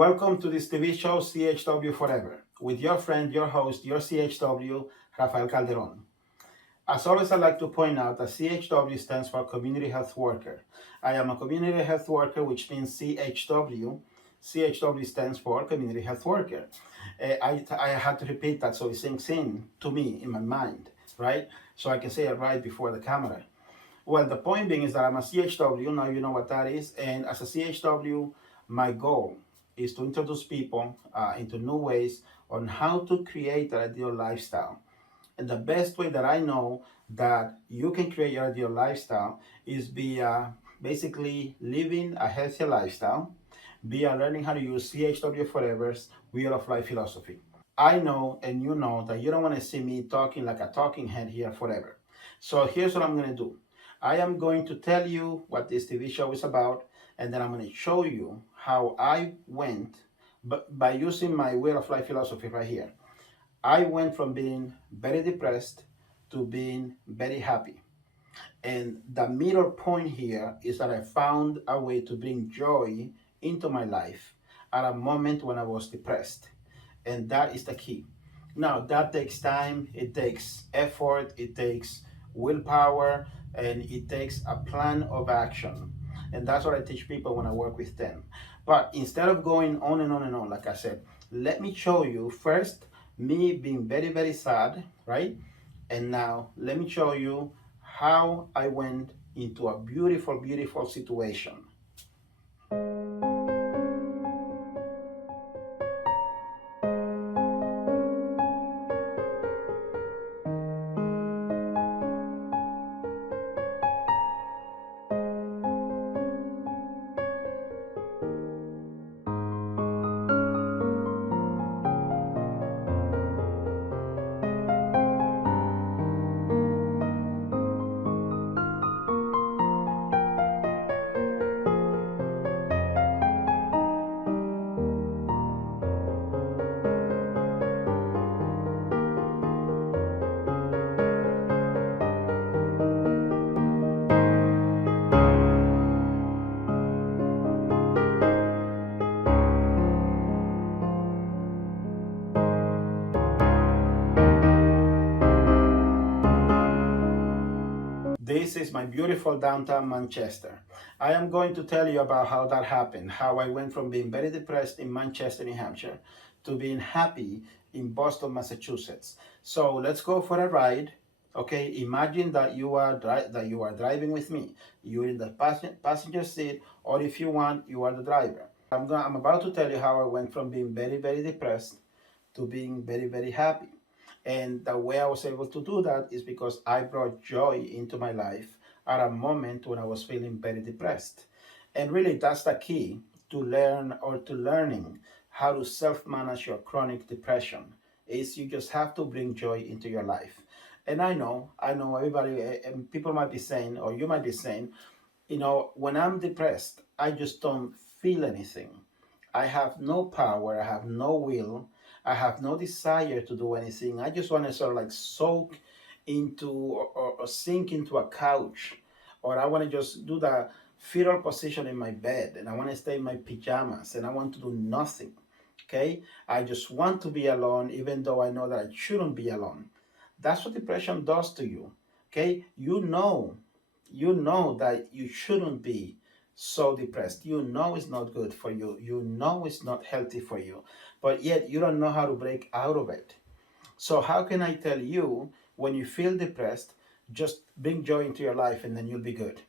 Welcome to this TV show, CHW Forever, with your friend, your host, your CHW, Rafael Calderon. As always, I'd like to point out that CHW stands for Community Health Worker. I am a Community Health Worker, which means CHW. CHW stands for Community Health Worker. I had to repeat that so it sinks in to me in my mind, right? So I can say it right before the camera. Well, the point being is that I'm a CHW, now you know what that is, and as a CHW, my goal is to introduce people into new ways on how to create an ideal lifestyle. And the best way that I know that you can create your ideal lifestyle is via basically living a healthy lifestyle, via learning how to use CHW Forever's Wheel of Life philosophy. I know and you know that you don't want to see me talking like a talking head here forever. So here's what I'm going to do. I am going to tell you what this TV show is about, and then I'm going to show you how I went by using my Wheel of Life philosophy right here. I went from being very depressed to being very happy. And the middle point here is that I found a way to bring joy into my life at a moment when I was depressed. And that is the key. Now, that takes time, it takes effort, it takes willpower, and it takes a plan of action. And that's what I teach people when I work with them. But instead of going on and on and on, like I said, let me show you first me being very, very sad, right? And now let me show you how I went into a beautiful, beautiful situation. This is my beautiful downtown Manchester. I am going to tell you about how that happened, how I went from being very depressed in Manchester, New Hampshire, to being happy in Boston, Massachusetts. So let's go for a ride. Okay, imagine that you are driving with me. You're in the passenger seat, or if you want, you are the driver. I'm about to tell you how I went from being very, very depressed to being very, very happy. And the way I was able to do that is because I brought joy into my life at a moment when I was feeling very depressed. And really, that's the key to learn or to learning how to self-manage your chronic depression is you just have to bring joy into your life. And I know everybody, and people might be saying, or you might be saying, when I'm depressed, I just don't feel anything. I have no power, I have no will, I have no desire to do anything. I just want to sort of like soak into or sink into a couch, or I want to just do the fetal position in my bed, and I want to stay in my pajamas, and I want to do nothing. Okay? I just want to be alone, even though I know that I shouldn't be alone. That's what depression does to you. Okay? You know that you shouldn't be so depressed. You know it's not good for you. You know it's not healthy for you. But yet you don't know how to break out of it. So how can I tell you when you feel depressed, just bring joy into your life and then you'll be good?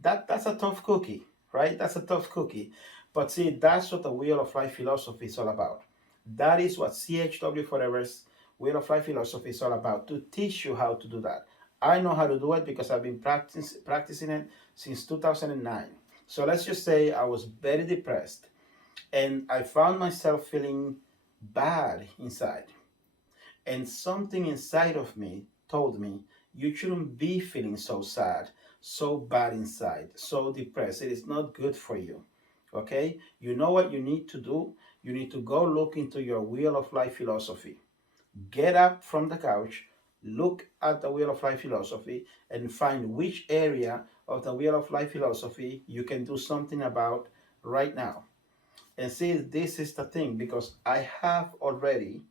That's a tough cookie, right? That's a tough cookie. But see, that's what the Wheel of Life philosophy is all about. That is what CHW Forever's Wheel of Life philosophy is all about, to teach you how to do that. I know how to do it because I've been practicing it since 2009. So let's just say I was very depressed and I found myself feeling bad inside. And something inside of me told me, you shouldn't be feeling so sad, so bad inside, so depressed. It is not good for you. Okay? You know what you need to do? You need to go look into your Wheel of Life philosophy. Get up from the couch, look at the Wheel of Life philosophy, and find which area of the Wheel of Life philosophy you can do something about right now. And see, this is the thing, because I have already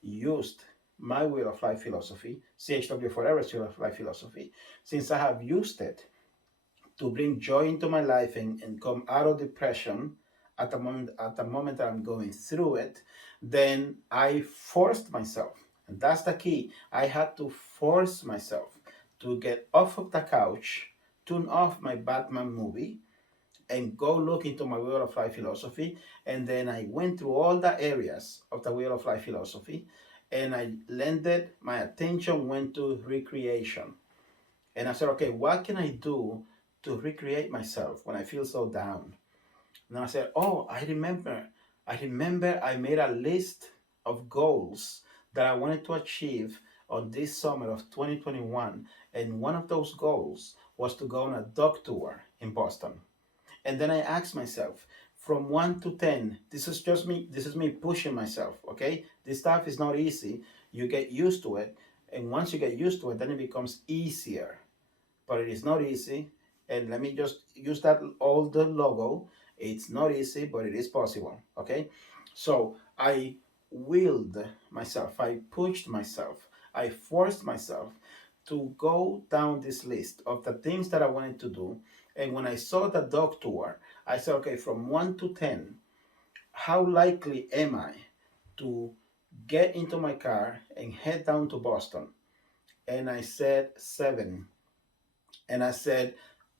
used my Wheel of Life philosophy, CHW Forever's Wheel of Life philosophy. Since I have used it to bring joy into my life and come out of depression at the moment that I'm going through it, then I forced myself. And that's the key. I had to force myself to get off of the couch, turn off my Batman movie, and go look into my Wheel of Life philosophy. And then I went through all the areas of the Wheel of Life philosophy, and I landed, my attention went to recreation. And I said, okay, what can I do to recreate myself when I feel so down? And I said, oh, I remember I made a list of goals that I wanted to achieve on this summer of 2021. And one of those goals was to go on a dog tour in Boston. And then I asked myself, from 1 to 10, this is me pushing myself, okay? This stuff is not easy. You get used to it. And once you get used to it, then it becomes easier. But it is not easy. And let me just use that old logo. It's not easy, but it is possible, okay? So I willed myself, I pushed myself, I forced myself to go down this list of the things that I wanted to do. And when I saw the dog tour, I said, okay, from 1 to 10, how likely am I to get into my car and head down to Boston? And I said 7. And I said,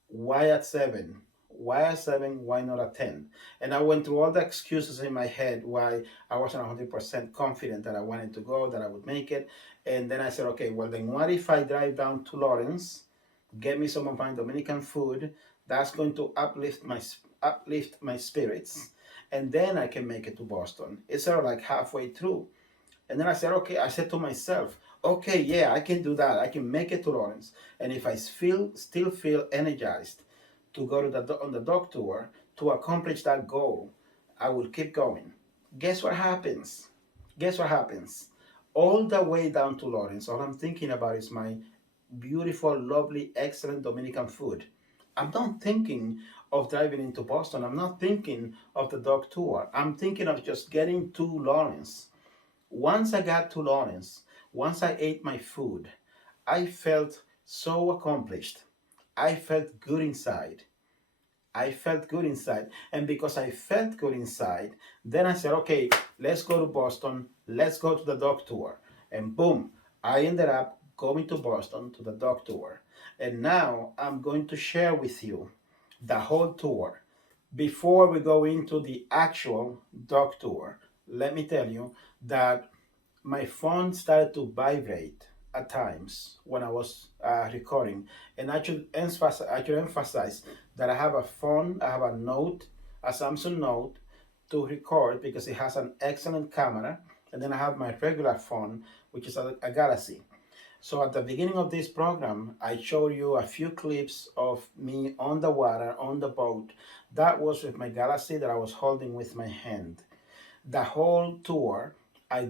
why at 7? Why at 7? Why not at 10? And I went through all the excuses in my head why I wasn't 100% confident that I wanted to go, that I would make it. And then I said, okay, well, then what if I drive down to Lawrence, get me some of my Dominican food? That's going to uplift my spirits. And then I can make it to Boston. It's sort of like halfway through. And then I said, okay, I said to myself, okay, yeah, I can do that. I can make it to Lawrence. And if I still feel energized to go to on the dog tour to accomplish that goal, I will keep going. Guess what happens? Guess what happens? All the way down to Lawrence, all I'm thinking about is my beautiful, lovely, excellent Dominican food. I'm not thinking of driving into Boston. I'm not thinking of the dog tour. I'm thinking of just getting to Lawrence. Once I got to Lawrence, once I ate my food, I felt so accomplished. I felt good inside. I felt good inside. And because I felt good inside, then I said, okay, let's go to Boston. Let's go to the dog tour. And boom, I ended up going to Boston to the dog tour. And now I'm going to share with you the whole tour. Before we go into the actual dog tour, let me tell you that my phone started to vibrate at times when I was recording. And I should emphasize that I have a phone, I have a Samsung Note to record because it has an excellent camera. And then I have my regular phone, which is a Galaxy. So at the beginning of this program, I showed you a few clips of me on the water, on the boat. That was with my Galaxy that I was holding with my hand. The whole tour, I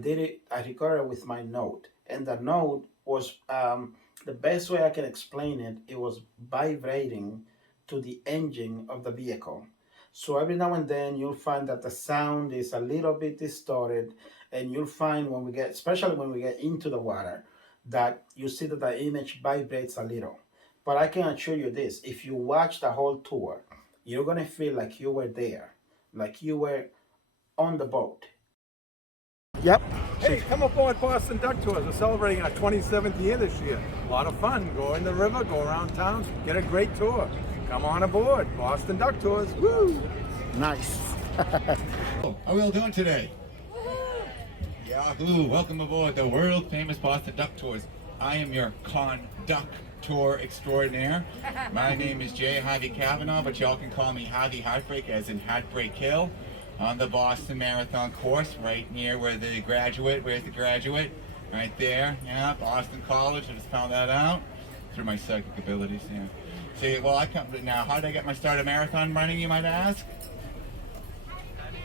recorded with my Note. And the Note was, the best way I can explain it, it was vibrating to the engine of the vehicle. So every now and then you'll find that the sound is a little bit distorted, and you'll find when we get, especially when we get into the water, that you see that the image vibrates a little. But I can assure you this, if you watch the whole tour, you're gonna feel like you were there, like you were on the boat. Yep. Hey, come aboard Boston Duck Tours. We're celebrating our 27th year this year. A lot of fun. Go in the river, go around town, get a great tour. Come on aboard Boston Duck Tours. Woo! Nice. How are we all doing today? Yahoo! Welcome aboard the world famous Boston Duck Tours. I am your conductor extraordinaire. My name is Jay Harvey Kavanaugh, but y'all can call me Harvey Heartbreak, as in Heartbreak Hill, on the Boston Marathon course, right near where's the graduate? Right there, yeah, Boston College. I just found that out through my psychic abilities. Yeah. See, well, now. How did I get my start at marathon running? You might ask.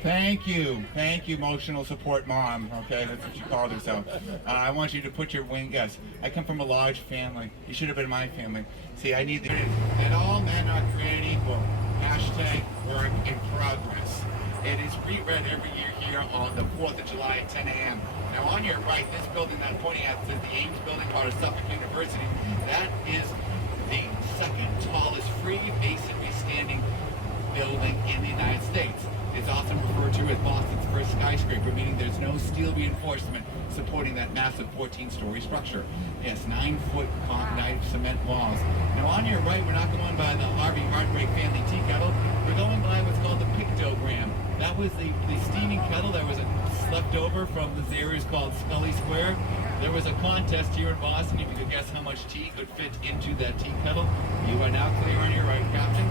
Thank you, emotional support mom. Okay, that's what she called herself. I want you to put your wing. Yes, I come from a large family. You should have been in my family. See, I need that all men are created equal. Hashtag work in progress. It is reread every year here on the 4th of July at 10 a.m. Now on your right, this building that I'm pointing at says the Ames Building, part of Suffolk University. That is the second tallest free masonry standing building in the United States. It's often referred to as Boston's first skyscraper, meaning there's no steel reinforcement supporting that massive 14-story structure. Yes, 9-foot concrete cement walls. Now on your right, we're not going by the Harvey Heartbreak family tea kettle. We're going by what's called the pictogram. That was the steaming kettle that was left over from this area called Scully Square. There was a contest here in Boston. If you could guess how much tea could fit into that tea kettle. You are now clear on your right, Captain.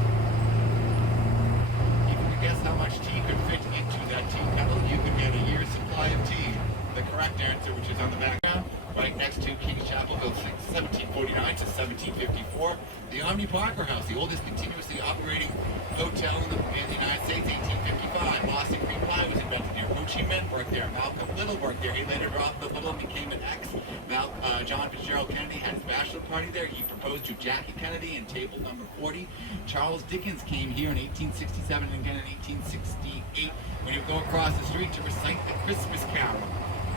If you could guess how much tea could fit into that tea kettle, you could get a year's supply of tea. The correct answer, which is on the background, right next to King's Chapel, built 1749 to 1754. The Omni Parker House, the oldest continuously operating hotel in the United States, 1855. Boston Green Pie was invented here. Ho Chi Minh worked there. Malcolm Little worked there. He later dropped the Little and became an X. John Fitzgerald Kennedy had his bachelor party there. He proposed to Jackie Kennedy in table number 40. Charles Dickens came here in 1867 and again in 1868 when he would go across the street to recite the Christmas Carol.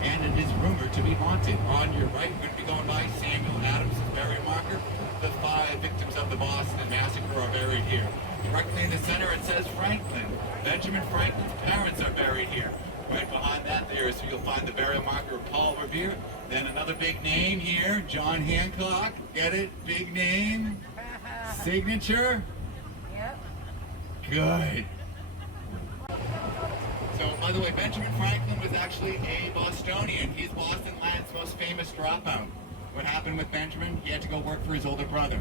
And it is rumored to be haunted. On your right, we're going to be going by Samuel Adams' burial marker. The 5 victims of the Boston Massacre are buried here. Directly in the center, it says Franklin. Benjamin Franklin's parents are buried here. Right behind that you'll find the burial marker of Paul Revere. Then another big name here, John Hancock. Get it? Big name. Signature. Yep. Good. So, by the way, Benjamin Franklin was actually a Bostonian. He's Boston Land's most famous dropout. What happened with Benjamin? He had to go work for his older brother.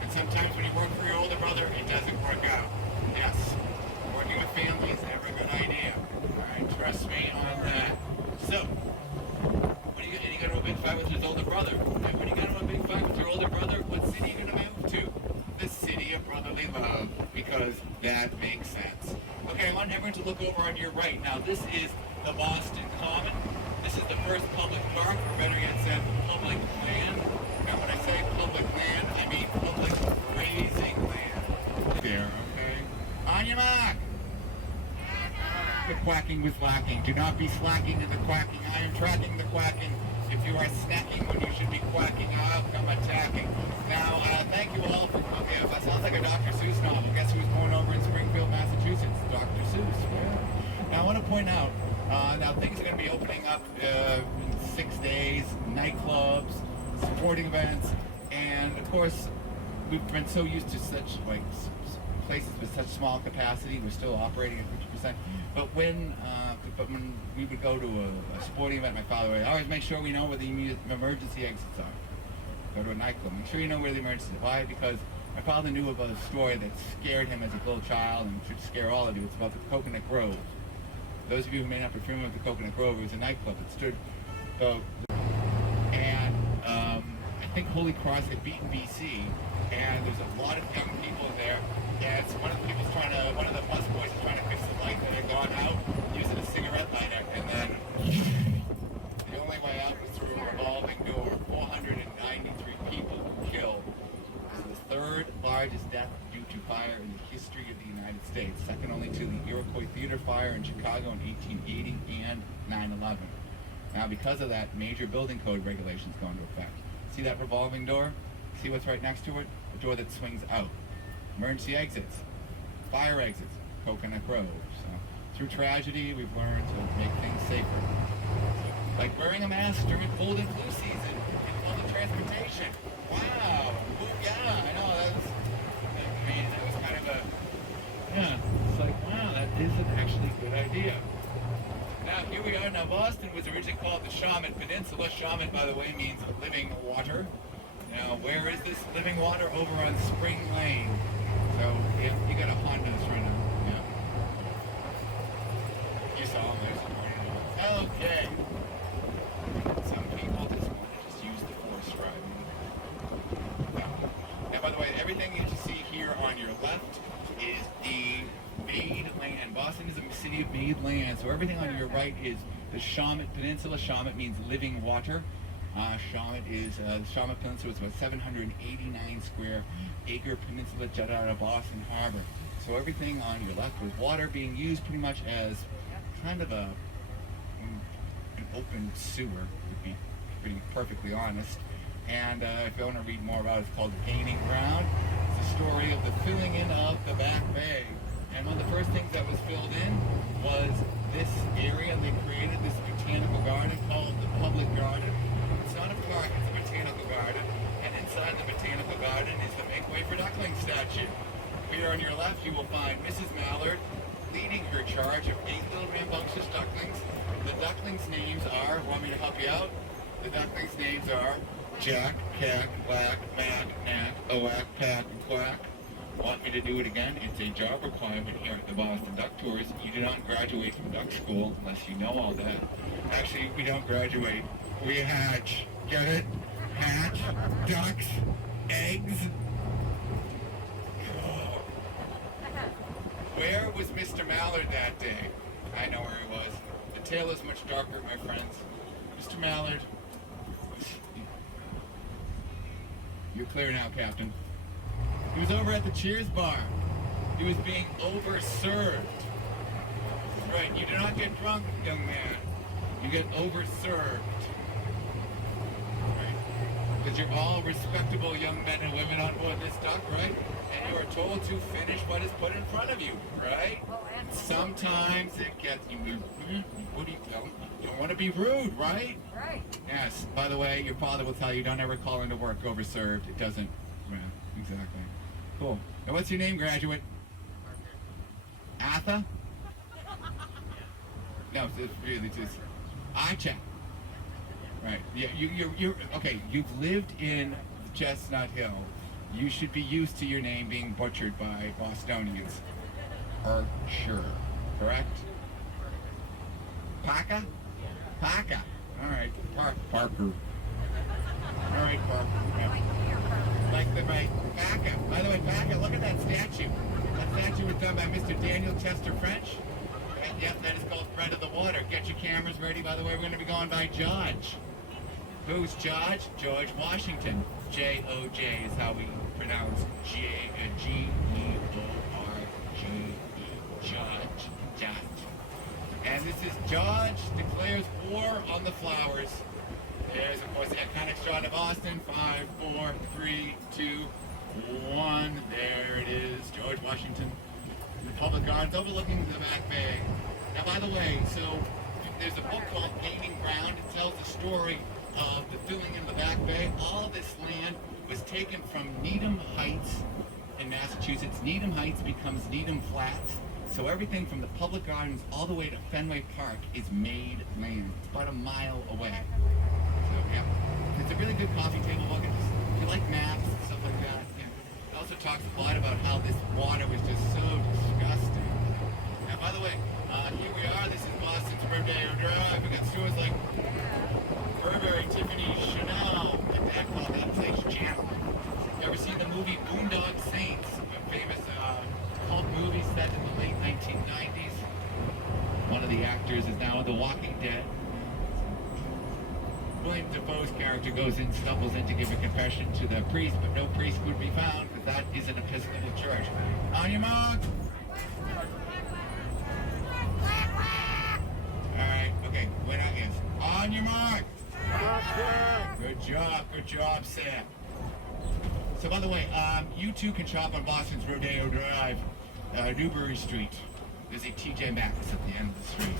And sometimes when you work for your older brother, it doesn't work out. Yes, working with family is never a good idea. Alright, trust me on that. So, when you get into a big fight with his older brother, and when you get into a big fight with your older brother, what city are you going to move to? The city of brotherly love, because that makes sense. Okay, I want everyone to look over on your right. Now, this is the Boston Common. This is the first public park, or better yet said, public land. Now, when I say public land, I mean public grazing land. There, okay? On your mark! The quacking was lacking. Do not be slacking in the quacking. I am tracking the quacking. If you are snacking when you should be quacking, I'll come attacking. Now, thank you all for coming. Yeah, that sounds like a Dr. Seuss novel. Guess who's born over in Springfield, Massachusetts? Dr. Seuss. Yeah. Now, I want to point out, now things are going to be opening up in 6 days, nightclubs, sporting events, and of course, we've been so used to such places with such small capacity. We're still operating at 50%. But when we would go to a sporting event, my father would always make sure we know where the emergency exits are. Go to a nightclub, make sure you know where the emergency is. Why? Because my father knew about a story that scared him as a little child and should scare all of you. It's about the Coconut Grove. Those of you who may not be familiar with the Coconut Grove, it was a nightclub that stood, and I think Holy Cross had beaten BC, and there's a lot of young people in there, and one of the busboys is trying to fix the light that had gone out using a cigarette lighter, and then the only way out was through a revolving door. 493 people were killed. It was the third largest death due to fire in the history of the United States, second only to the Iroquois Theater fire in Chicago in 1880 and 9/11. Now, because of that, major building code regulations go into effect. See that revolving door? See what's right next to it? The door that swings out. Emergency exits, fire exits, Coconut Grove. So, through tragedy, we've learned to make things safer. Like wearing a mask during cold and flu season in public transportation. Wow. Yeah, I know. That was kind of a, it's like, wow, that is actually a good idea. Now, here we are. Now, Boston was originally called the Shawmut Peninsula. Shawmut, by the way, means living water. Now, where is this living water? Over on Spring Lane. So, if you got a Honda that's right now. Yeah. You saw them there. Okay. Some people just want to use the force right. Now, by the way, everything you see here on your left is the made land. Boston is a city of made land. So everything on your right is the Shawmut Peninsula. Shawmut means living water. Shawmut is, the Shawmut Peninsula is about 789 square acre peninsula jutted out of Boston Harbor. So everything on your left was water being used pretty much as kind of an open sewer, to be perfectly honest. And if you want to read more about it, it's called The Gaining Ground. It's a story of the filling in of the Back Bay. And one of the first things that was filled in was this area. They created this botanical garden called the Public Garden. It's not a park, it's a botanical garden. And inside the botanical garden is the Make Way for Duckling statue. Here on your left, you will find Mrs. Mallard leading her charge of 8 little rambunctious ducklings. The ducklings' names are, want me to help you out? The ducklings' names are Jack, Cack, Whack, Mack, Knack, Oack, Pack, and Quack. Want me to do it again? It's a job requirement here at the Boston Duck Tours. You do not graduate from duck school unless you know all that. Actually, we don't graduate. We hatch. Get it? Hatch, ducks, eggs. Oh. Where was Mr. Mallard that day? I know where he was. The tale is much darker, my friends. Mr. Mallard. You're clear now, Captain. He was over at the Cheers bar. He was being overserved. Right, you do not get drunk, young man. You get overserved. Right? Because you're all respectable young men and women on board this duck, right? And you are told to finish what is put in front of you, right? Sometimes it gets you. What do you tell them? You don't want to be rude, right? Right. Yes. By the way, your father will tell you don't ever call into work overserved. It doesn't. Yeah, exactly. Cool. Now, what's your name, graduate? Arthur? No, it's really just Archer. Right. Yeah. You're okay. You've lived in Chestnut Hill. You should be used to your name being butchered by Bostonians. Archer, correct? Parker? Parker. All right. Parker. All right, Parker. Yeah. Like the right Parker. By the way, Parker, look at that statue. That statue was done by Mr. Daniel Chester French. Right? Yep, that is called Friend of the Water. Get your cameras ready. By the way, we're going to be going by George. Who's George? George Washington. J-O-J is how we pronounce G-E-O-R-G-E. George. George. And this is George declares war on the flowers. There's, of course, the iconic shot of Austin. 5, 4, 3, 2, 1. There it is, George Washington. The public gardens overlooking the Back Bay. Now, by the way, so there's a book called Gaining Ground. It tells the story of the filling in the Back Bay. All of this land was taken from Needham Heights in Massachusetts. Needham Heights becomes Needham Flats. So everything from the public gardens all the way to Fenway Park is made land. It's about a mile away. So yeah, it's a really good coffee table book. If you like maps and stuff like that, yeah. It also talks a lot about how this water was just so disgusting. Now, by the way, here we are. This is Boston's Rodeo Drive. We got stores like Burberry, Tiffany, Chanel, and that called that place Channel. You ever seen the movie Boondock Saints? A famous cult movie set in the late 1990s. One of the actors is now in The Walking Dead. William Dafoe's character goes in, stumbles in to give a confession to the priest, but no priest would be found because that is an Episcopal church. On your mark! Alright, okay, wait on yes. On your mark! Good job, Sam. So by the way, you too can shop on Boston's Rodeo Drive, Newbury Street. There's a TJ Maxx at the end of the street.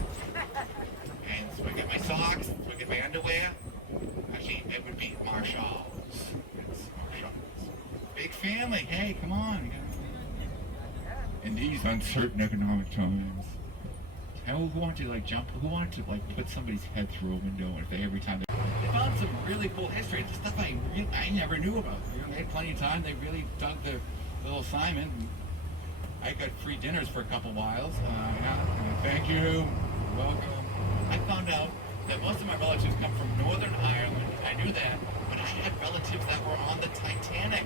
And so I get my socks, so I get my underwear. Actually, it would be Marshall's. It's Marshall's. Big family, hey, come on. In these uncertain economic times. Who wanted to who wanted to put somebody's head through a window if they every time they found some really cool history, stuff I never knew about. You know, they had plenty of time, they really dug the little assignment. I got free dinners for a couple whiles. Thank you. Welcome. I found out that most of my relatives come from Northern Ireland. I knew that, but I had relatives that were on the Titanic.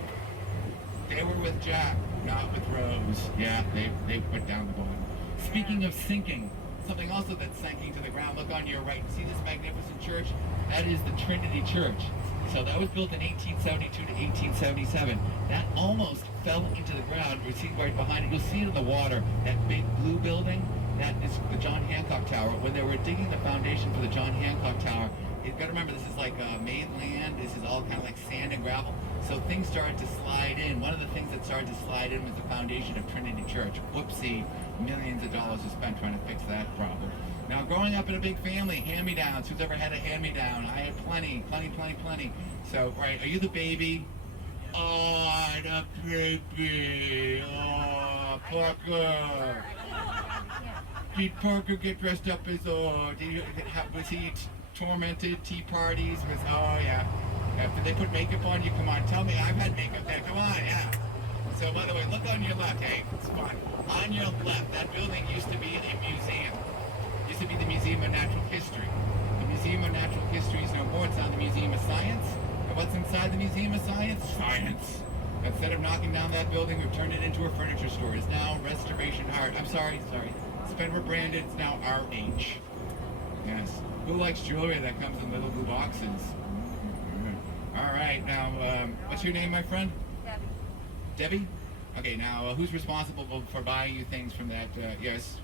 They were with Jack, not with Rose. Yeah, they put down the bottom. Speaking of sinking, something also that's sinking to the ground. Look on your right. See this magnificent church? That is the Trinity Church. So that was built in 1872 to 1877. That almost fell into the ground. We see right behind it. You'll see it in the water. That big blue building, that is the John Hancock Tower. When they were digging the foundation for the John Hancock Tower, you've got to remember this is like made land. This is all kind of like sand and gravel. So things started to slide in. One of the things that started to slide in was the foundation of Trinity Church. Whoopsie, millions of dollars are spent trying to fix that problem. Now, growing up in a big family, hand-me-downs. Who's ever had a hand-me-down? I had plenty. So, right, are you the baby? Oh, the baby. Oh, Parker. Did Parker get dressed up as, was he tormented, tea parties? Oh, yeah. Did they put makeup on you? Come on, tell me. I've had makeup there. Come on, yeah. So, by the way, look on your left. Hey, it's fun. On your left, that building used to be a museum. Used to be the Museum of Natural History. The Museum of Natural History is no more. It's now the Museum of Science. And what's inside the Museum of Science? Science. Instead of knocking down that building, we've turned it into a furniture store. It's now Restoration Art. I'm sorry. It's been rebranded. It's now RH. Yes. Who likes jewelry that comes in little blue boxes? All right. Now, what's your name, my friend? Debbie? Okay, now, who's responsible for buying you things from that? Yes.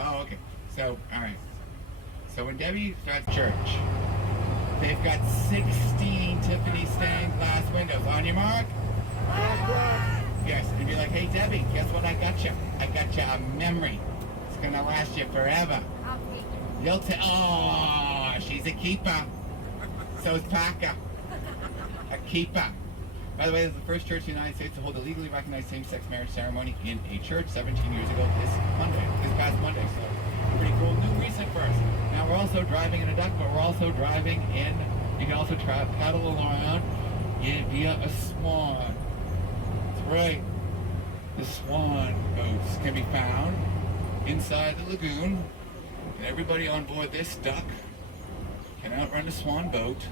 Oh, okay. So, all right. So when Debbie starts church, they've got 16 Tiffany stained glass windows. On your mark? Yes. And be like, hey, Debbie, guess what I got you? I got you a memory. It's going to last you forever. I'll take it. You'll take... Oh, she's a keeper. So is Parker. A keeper. By the way, this is the first church in the United States to hold a legally recognized same-sex marriage ceremony in a church 17 years ago this past Monday. So, pretty cool. New recent first. Now, we're also driving in a duck, but we're also driving in, you can also paddle around via a swan. That's right. The swan boats can be found inside the lagoon. And everybody on board this duck can outrun the swan boat.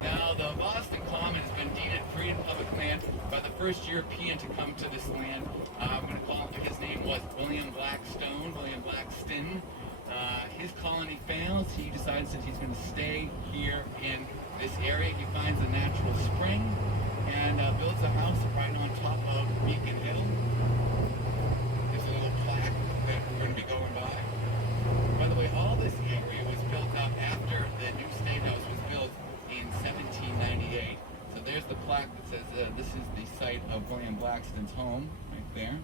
Now, the Boston Common has been deeded free and public land by the first European to come to this land. I'm going to call him, his name was William Blackstone. His colony fails. He decides that he's going to stay here in this area. He finds a natural spring and builds a house right on top of Beacon Hill. There's a little plaque that we're going to be going by. By the way, all this area was built up after the new State House was built in 1798. So there's the plaque that says this is the site of William Blackstone's home, right there.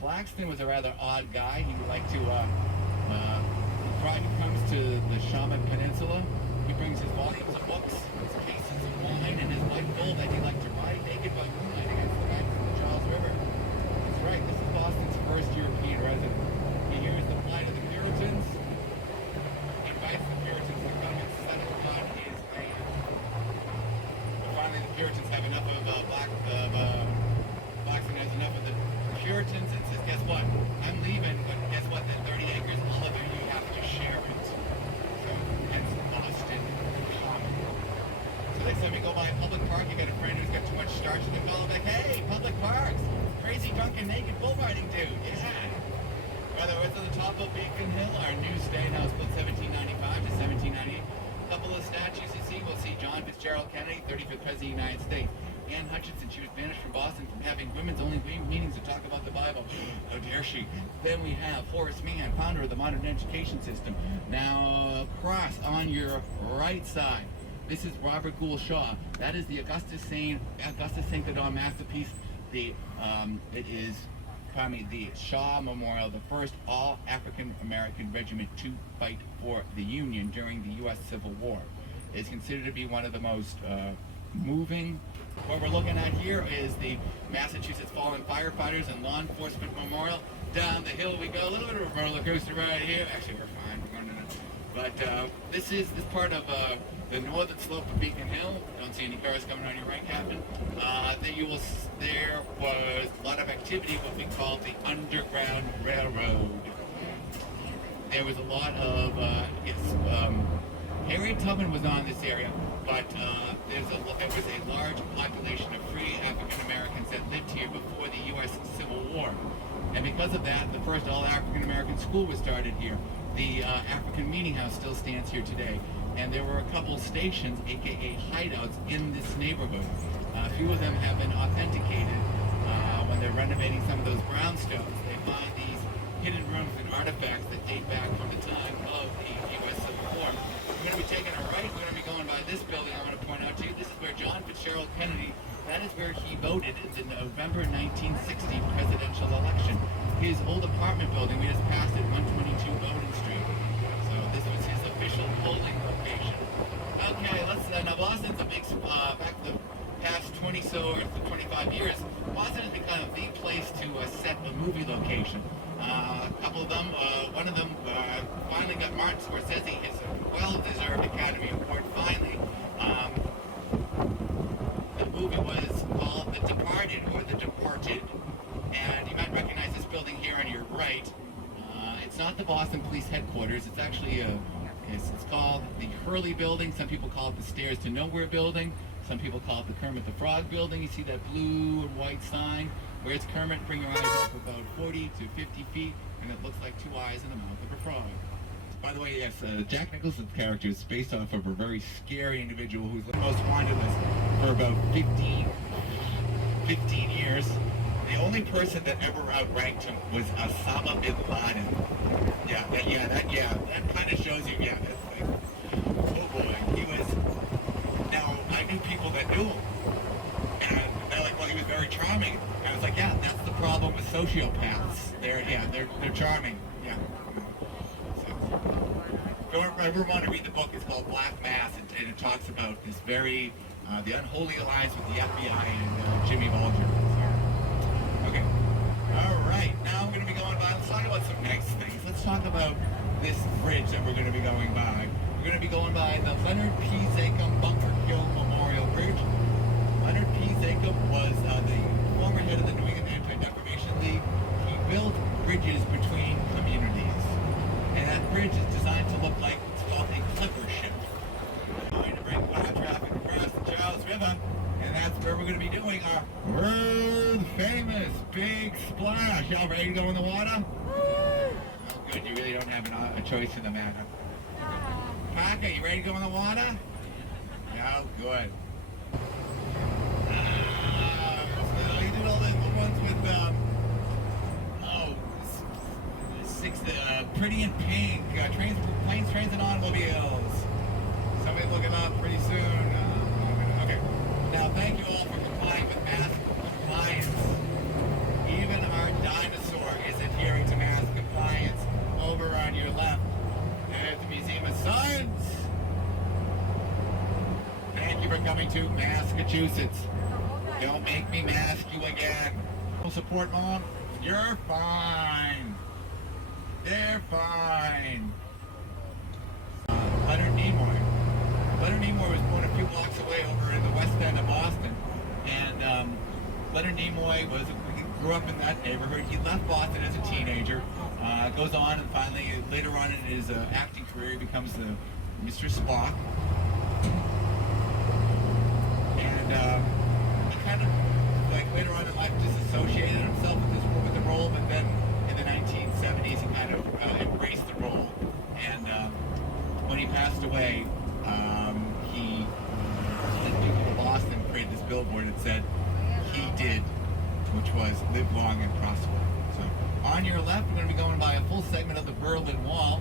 Blackstone was a rather odd guy. He would like to, he comes to the Shaman Peninsula. He brings his volumes of books, his cases of wine, and his light gold that he liked to ride naked by moonlight against the banks of the Charles River. That's right, this is Boston's first European resident. He hears the plight of the Puritans, invites the Puritans to come and settle on his land. But finally, the Puritans have enough of Blackstone has enough of the Puritans and says, guess what? I'm leaving, but guess what? That 30 acres, all of you have to share it. So, hence Boston Common. So next time you go by a public park, you got a friend who's got too much starch in the fellow, like, hey, public parks, crazy drunken naked bull riding dude, yeah. By the way, it's on the top of Beacon Hill, our new State House built 1795 to 1798. A couple of statues you see, we'll see John Fitzgerald Kennedy, 35th President of the United States. Anne Hutchinson, she was banished from Boston from having women's only meetings to talk about the Bible. How dare she? Then we have Horace Mann, founder of the modern education system. Now, across on your right side, this is Robert Gould Shaw. That is the Augustus St. Gaudens masterpiece. It is the Shaw Memorial, the first all-African-American regiment to fight for the Union during the U.S. Civil War. It's considered to be one of the most moving. What we're looking at here is the Massachusetts Fallen Firefighters and Law Enforcement Memorial. Down the hill we go, a little bit of a roller coaster right here. Actually, we're fine. We're going to, but this is part of the northern slope of Beacon Hill. Don't see any cars coming on your right, Captain. There was a lot of activity, what we call the Underground Railroad. There was a lot of Harriet Tubman was on this area, but there was a large population of free African Americans that lived here before the U.S. Civil War. And because of that, the first all-African American school was started here. The African Meeting House still stands here today. And there were a couple stations, aka hideouts, in this neighborhood. A few of them have been authenticated when they're renovating some of those brownstones. They find these hidden rooms and artifacts that date back from the time of the U.S. Civil War. We're going to be taking a right. We're going to be going by this building. I want to point out to you, this is where John Fitzgerald Kennedy, that is where he voted in the November 1960 presidential election. His old apartment building, we just passed it, 122 Bowden Street. So this was his official polling location. Okay, now Boston's a big, back the past 20 or 25 years, Boston has become the place to set a movie location. A couple of them, one of them finally got Martin Scorsese his well-deserved Academy Award finally. The movie was called The Departed, or The Deported, and you might recognize this building here on your right. It's not the Boston Police Headquarters, it's actually it's called the Hurley Building. Some people call it the Stairs to Nowhere Building. Some people call it the Kermit the Frog Building. You see that blue and white sign? Where's Kermit? Bring your eyes up about 40 to 50 feet, and it looks like two eyes in the mouth of a frog. By the way, yes, Jack Nicholson's character is based off of a very scary individual who's the most wanted list for about 15 years. The only person that ever outranked him was Osama bin Laden. That kind of shows you, that's like, oh boy, he was. Now, I knew people that knew him, and they're like, well, he was very charming. And I was like, yeah, that's the problem with sociopaths. They're charming. Yeah. So, if you ever want to read the book, it's called Black Mass, and it talks about this very, the unholy alliance with the FBI and Jimmy Bulger. Okay. All right. Now we're going to be going by. Let's talk about some nice things. Let's talk about this bridge that we're going to be going by. We're going to be going by the Leonard P. Zakum Bunker Hill Memorial Bridge. Leonard P. Zakum was the former head of the New England Anti-Defamation League. He built bridges between communities. And that bridge is designed to look like it's called a clipper ship. We're going to bring water traffic across the Charles River. And that's where we're going to be doing our world famous big splash. Y'all ready to go in the water? Oh, good. You really don't have a choice in the matter. Parker, you ready to go in the water? Yeah, good. You did all the ones with, Pretty in Pink, planes, trains, and automobiles. Somebody look it up pretty soon. Okay. Now, thank you all for complying with mask compliance. Even our dinosaur is adhering to mask compliance. Over on your left, there's the Museum of Science. Thank you for coming to Massachusetts. Don't make me mask you again. Support, Mom. You're fine. They're fine. Leonard Nimoy. Leonard Nimoy was born a few blocks away over in the west end of Boston. And Leonard Nimoy grew up in that neighborhood. He left Boston as a teenager. Goes on and finally, later on in his acting career, he becomes the Mr. Spock. And he kind of, like later on in life, disassociated himself with the role, but then in the 1970s, he kind of embraced the role. And when he passed away, he sent people to Boston, created this billboard that said, "He did," which was "Live long and prosper." So on your left, we're going to be going by a full segment of the Berlin Wall.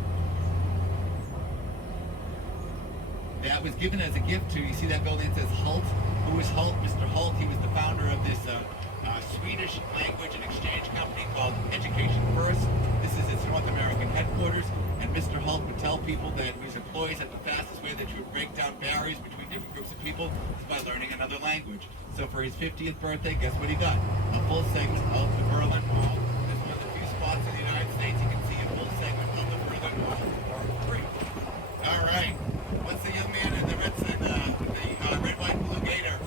That was given as a gift to, you see that building that says Hult? Who was Hult? Mr. Hult, he was the founder of this Swedish language and exchange company called Education First. This is its North American headquarters, and Mr. Hult would tell people that his employees that the fastest way that you would break down barriers between different groups of people is by learning another language. So for his 50th birthday, guess what he got? A full segment of the Berlin Wall. This is one of the few spots in the United States you can see a full segment of the Berlin Wall for free. All right. What's the young man in the red red, white, blue gator?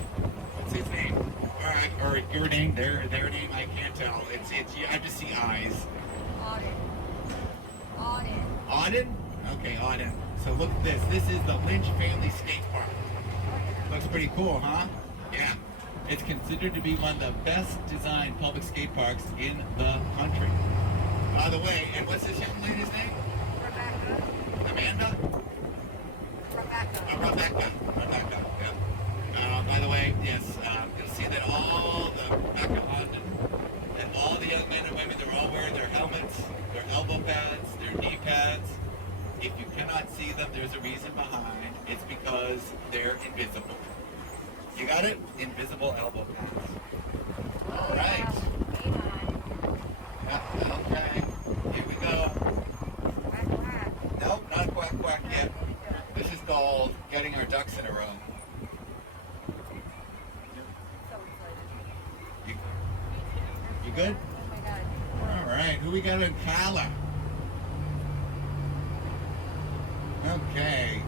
What's his name? All right, or your name, their name, I can't tell. It's I just see eyes. Auden. Auden? Okay, Auden. So look at this. This is the Lynch Family Skate Park. Looks pretty cool, huh? Yeah. It's considered to be one of the best designed public skate parks in the country. By the way, and what's this young lady's name? Rebecca. Amanda? Rebecca. Rebecca. Rebecca, yeah. By the way, yes, you'll see that all the Rebecca London and all the young men and women, they're all wearing their helmets, their elbow pads, their knee pads. If you cannot see them, there's a reason behind. It's because they're invisible. You got it? Invisible elbow pads. All right. Yeah, okay. Here we go. Nope, not quack quack yet. This is called getting our ducks in a row. You good? All right. Who we got in Kala? Okay.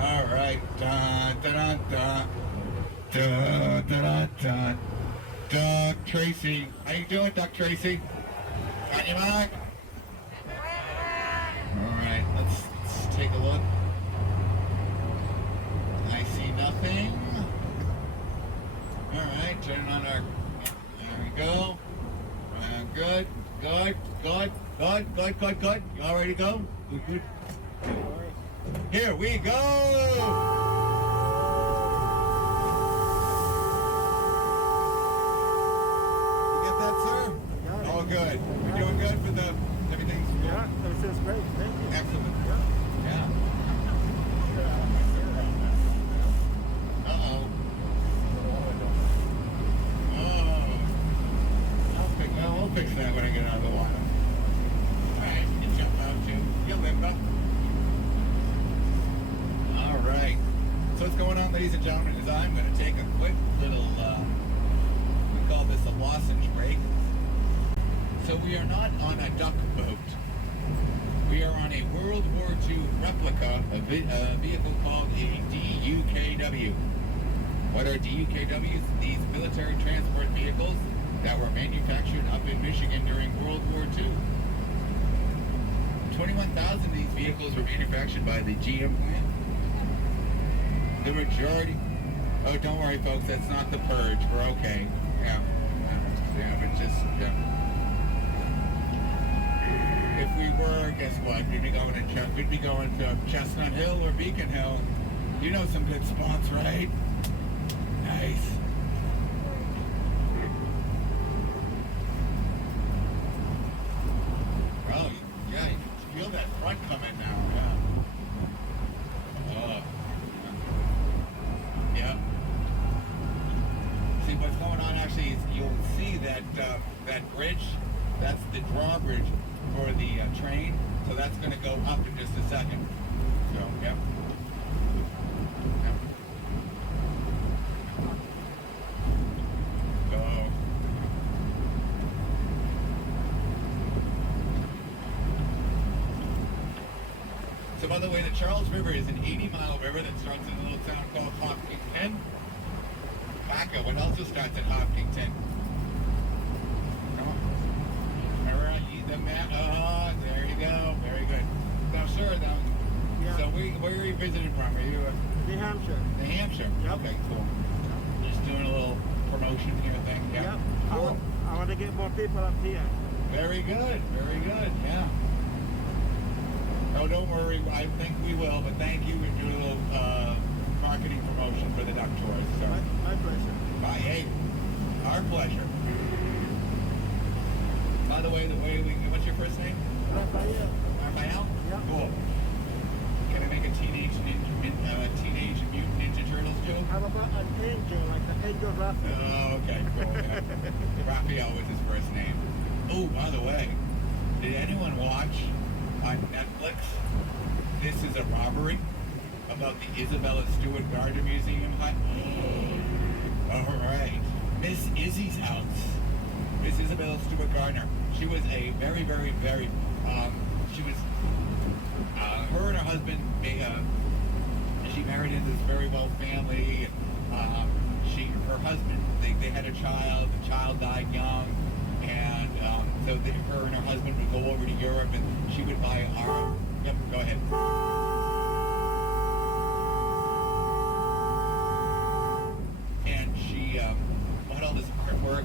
All right. Dun, dun, dun, dun. Dun, dun, dun, dun. Duck Tracy. How you doing, Duck Tracy? On your mark? All right. Let's take a look. I see nothing. All right. Turn on our... There we go. Good. Good. Good. Good. Good. Good. Good. You all ready to go? Good. Good. Here we go! Oh, good. You're doing good for the everything's good. Yeah, this is great. Thank you. Excellent. Yeah. Uh-oh. Oh. We'll fix that when I get out of the water. Alright, you can jump out too. You limbo. Alright. So what's going on, ladies and gentlemen, is I'm going to take a quick little, we call this a lozenge break. So we are not on a duck boat. We are on a World War II replica, a vehicle called a DUKW. What are DUKWs? These military transport vehicles that were manufactured up in Michigan during World War II. 21,000 of these vehicles were manufactured by the GM plant. The majority... Oh, don't worry, folks, that's not the purge. We're okay. Yeah, but just... Yeah. If we were, guess what? We'd be going to Chestnut Hill or Beacon Hill. You know some good spots, right? Nice. Oh, yeah, you can feel that front coming now, yeah. Oh. Yeah. See, what's going on actually is you'll see that that bridge, that's the drawbridge for the train, so that's going to go up in just a second. So, yep. Go. So, by the way, the Charles River is an 80-mile river that starts in a little town called Hopkinton. Baca, what also starts at Hopkinton? The map. Oh, there you go. Very good. So sure, though. Yeah. So where are you visiting from? Are you New Hampshire. New Hampshire? Yep. Okay, cool. Just doing a little promotion here thing. Yeah. Yep. Cool. I want to get more people up here. Very good. Very good. Yeah. Oh, don't worry. I think we will. But thank you. We're doing a little marketing promotion for the duck tours. So. My pleasure. Bye. Hey, our pleasure. By the way, what's your first name? Raphael. Raphael? Yeah. Cool. Can I make a Teenage Mutant Ninja Turtles joke? How about an angel, like the angel Raphael? Oh, okay, cool. Yeah. Raphael was his first name. Oh, by the way, did anyone watch on Netflix This Is a Robbery about the Isabella Stewart Gardner Museum hut? All right. Miss Izzy's house. Miss Isabella Stewart Gardner. She was a very, very, very, she was, her and her husband, she married into this very well family. Her husband, they had a child. The child died young, and so her and her husband would go over to Europe, and she would buy our. Yep, go ahead.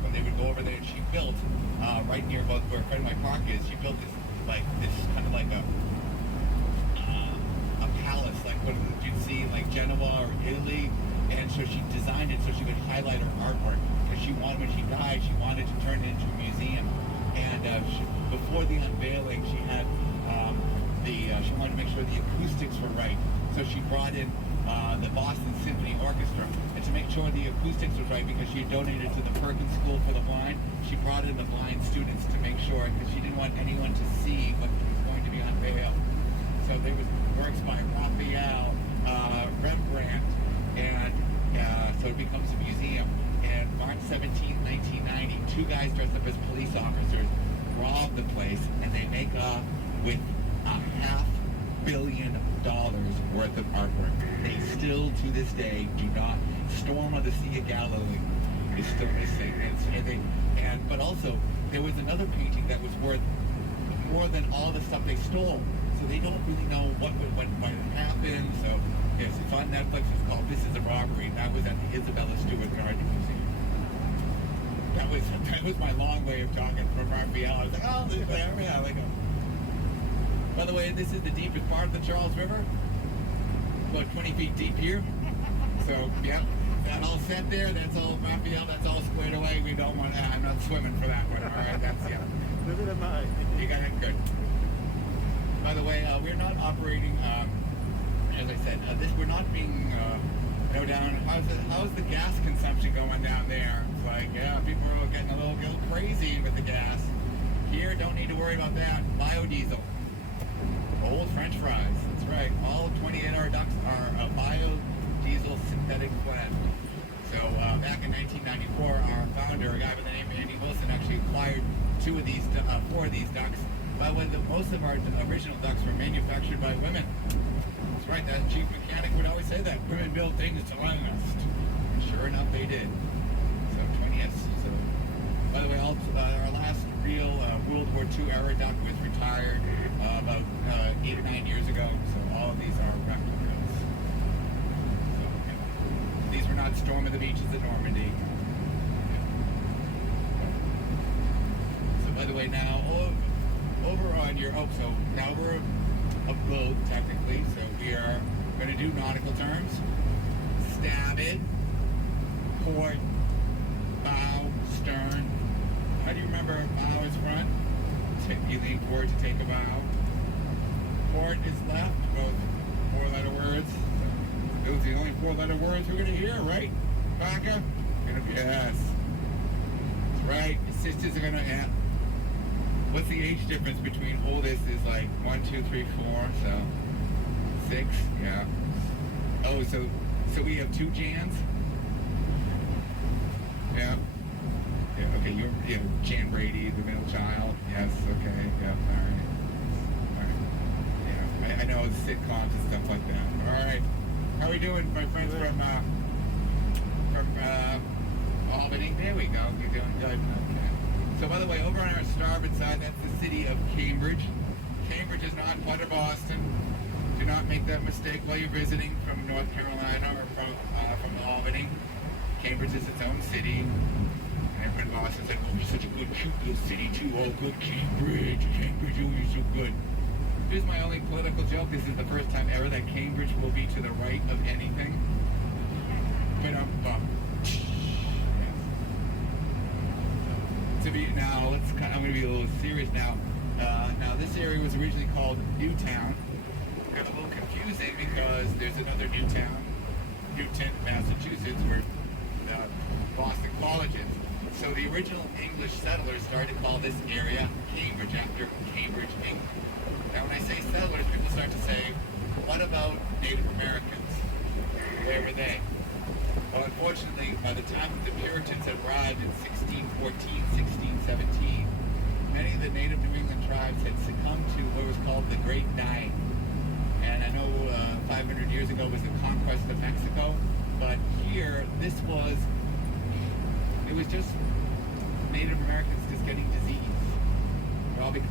they would go over there, and she built right near about where a friend of my park is. She built this kind of like a palace, like what you'd see in like Genoa or Italy. And so she designed it so she could highlight her artwork, because she wanted, when she died, she wanted to turn it into a museum. And before the unveiling, she had she wanted to make sure the acoustics were right. So she brought in the Boston Symphony Orchestra, and to make sure the acoustics was right, because she had donated to the Perkins School for the Blind, she brought in the blind students to make sure, because she didn't want anyone to see what was going to be unveiled. So there was works by Raphael, Rembrandt, and so it becomes a museum. And March 17, 1990, two guys dressed up as police officers rob the place, and they make off with $500 million worth of artwork. They still, to this day, do not. Storm of the Sea of Galilee is still missing. But also, there was another painting that was worth more than all the stuff they stole. So they don't really know what happened. So it's on Netflix. It's called This Is a Robbery. That was at the Isabella Stewart Gardner Museum. That was my long way of talking from Raphael. I was like, oh, this is whatever. Yeah, like. By the way, this is the deepest part of the Charles River. About 20 feet deep here. So, yeah, that all set there. That's all Raphael. That's all squared away. We don't want. I'm not swimming for that one. All right, that's yeah. Neither am I. You got it good. By the way, we're not operating. As I said, we're not being down. How's the gas consumption going down there? It's like, yeah, people are getting a little crazy with the gas. Here, don't need to worry about that. Biodiesel. Old French fries. That's right. All 28 of our ducks are a biodiesel synthetic blend. So back in 1994, our founder, a guy by the name of Andy Wilson, actually acquired four of these ducks. By the way, most of our original ducks were manufactured by women. That's right. That chief mechanic would always say that women build things to last. Sure enough, they did. So 20 years. So, by the way, our last real World War II era duck was retired about 8 or 9 years ago. So all of these are replicas. So these were not storming the beaches of Normandy. So by the way, now over on your so now we're a boat technically. So we are going to do nautical terms. Starboard, port, bow, stern. How do you remember bow is front? You lean forward to take a bow. Port is left, both 4-letter words. Those are the only 4-letter words we're going to hear, right? Parker? Yes. That's right. Your sisters are going to have. What's the age difference between oldest is like 1, 2, 3, 4, so 6, yeah. Oh, so we have 2 Jans? Yeah. Yeah, okay, you're Jan Brady, the middle child. Yes, okay, yeah, all right. Yeah, I know it's sitcoms and stuff like that. All right. How are we doing, my friends from Albany? There we go. You're doing good. Okay. So by the way, over on our starboard side, that's the city of Cambridge. Cambridge is not part of Boston. Do not make that mistake while you're visiting from North Carolina or from Albany. Cambridge is its own city. And everyone in Boston said, oh, you're such a good, cute little city too. Oh, good Cambridge. Cambridge, oh, you're so good. Here's my only political joke. This is the first time ever that Cambridge will be to the right of anything. I'm going to be a little serious now. Now, this area was originally called Newtown. Got a little confusing because there's another Newtown, Newton, Massachusetts, where Boston College is. So the original English settlers started to call this area Cambridge after Cambridge, England. Now, when I say settlers, people start to say, what about Native Americans? Where were they? Well, unfortunately, by the time the Puritans had arrived in 1614, 1617, many of the native New England tribes had succumbed to what was called the Great Dying. And I know 500 years ago was the conquest of Mexico, but here, it was just Native Americans just getting disease.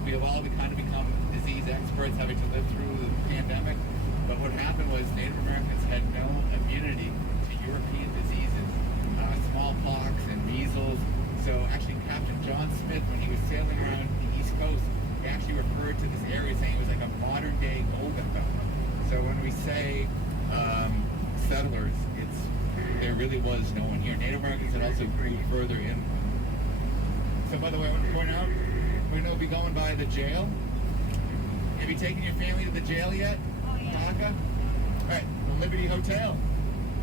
We've all kind of become disease experts, having to live through the pandemic. But what happened was Native Americans had no immunity to European diseases, smallpox and measles. So way settlers, there really was no one here. Native Americans had also moved further in. So by the way, I want to point out, we're going to be going by the jail. Have you taken your family to the jail yet? Oh, yeah. Taka? Right, the Liberty Hotel.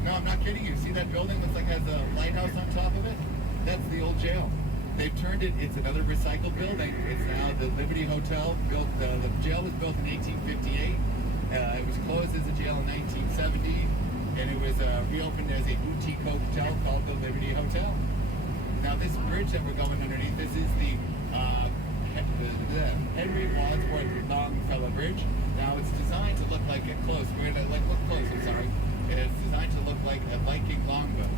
No, I'm not kidding you. See that building looks like it has a lighthouse on top of it? That's the old jail. They've turned it, it's another recycled building. It's now the Liberty Hotel. The jail was built in 1858. It was closed as a jail in 1970, and it was reopened as a boutique hotel called the Liberty Hotel. Now this bridge that we're going underneath, this is the Henry Wadsworth Longfellow Bridge. Now it's designed to look like, get close, we're gonna look close, I'm sorry. It's designed to look like a Viking longboat.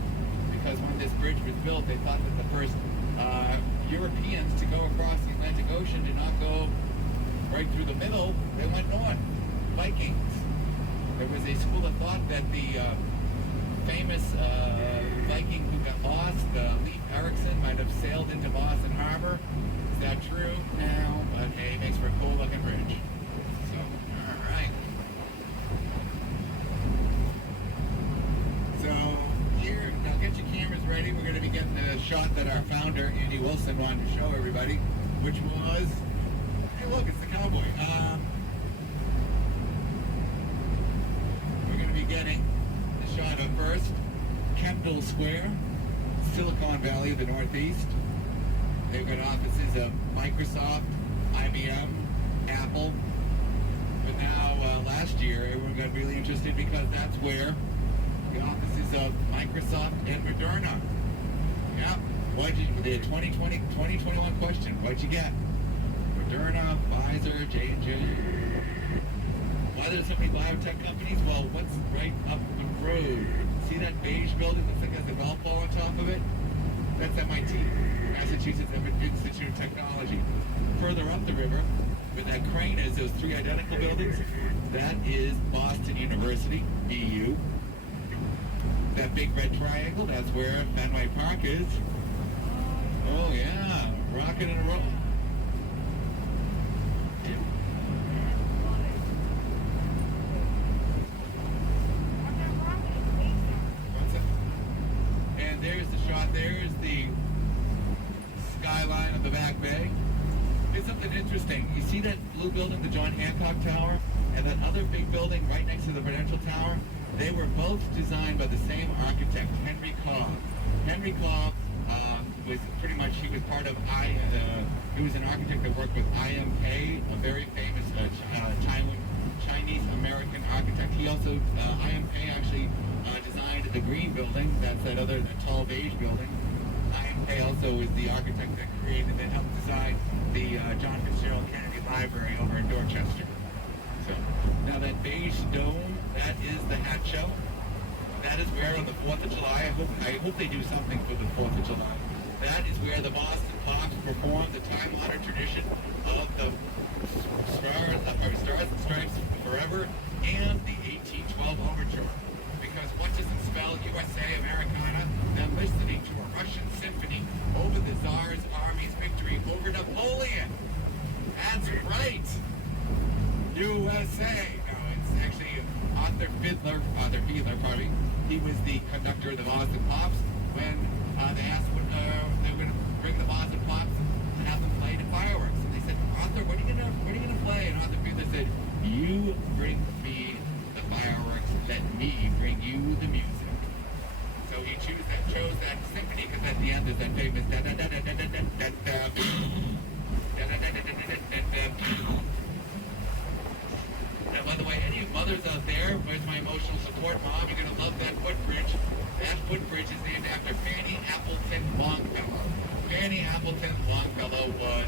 Because when this bridge was built, they thought that the first Europeans to go across the Atlantic Ocean did not go right through the middle, they went north. Vikings. There was a school of thought that the famous Viking who got lost, Leif Erikson, might have sailed into Boston Harbor. Is that true? No. Okay, makes for a cool looking bridge. So, alright. So, here, now get your cameras ready. We're going to be getting the shot that our founder, Andy Wilson, wanted to show everybody, which was, hey look, it's the cowboy. We're going to be getting the shot of first, Kendall Square, Silicon Valley of the Northeast. They've got offices of Microsoft, IBM, Apple. But now, last year, everyone got really interested because that's where the offices of Microsoft and Moderna. Yeah. The 2021 question, what'd you get? Moderna, Pfizer, J&J. Why there's so many biotech companies? Well, what's right up the road? See that beige building looks like it has a golf ball on top of it? That's MIT, Massachusetts Institute of Technology. Further up the river, where that crane is, those three identical buildings, that is Boston University, BU. That big red triangle, that's where Fenway Park is. Oh yeah, rocking and rolling. What's that? And there's the shot, there's the skyline of the Back Bay. Here's something interesting. You see that blue building, the John Hancock Tower, and that other big building right next to the Prudential Tower? They were both designed by the same architect, Henry Cobb. Henry Cobb was pretty much, he was part of, he was an architect that worked with IMK, a very famous Chinese-American architect. He also, IMK actually designed the green building, that's that other tall beige building. IMK also was the architect that created, that helped design the John Fitzgerald Kennedy Library over in Dorchester. So, now that beige dome, that is the Hat Show. That is where on the 4th of July, I hope they do something for the 4th of July. That is where the Boston Pops perform the time-honored tradition of the Stars and Stripes Forever and the 1812 Overture. Because what doesn't spell USA Americana than listening to a Russian symphony over the Tsar's army's victory over Napoleon? That's right! USA! No, it's actually Arthur Fiedler, pardon me. He was the conductor of the Boston Pops when they asked when they were going to bring the Boston Pops and have them play the fireworks. And they said, Arthur, what are you gonna play? And Arthur Fiedler said, you bring me the fireworks, let me bring you the music. So he chose that symphony because at the end there's that famous da da da da da da da da da da da da da. And by the way, any mothers out there, where's my emotional support mom? You're going to love that footbridge. That footbridge is named after Fanny Appleton Longfellow. Fanny Appleton Longfellow was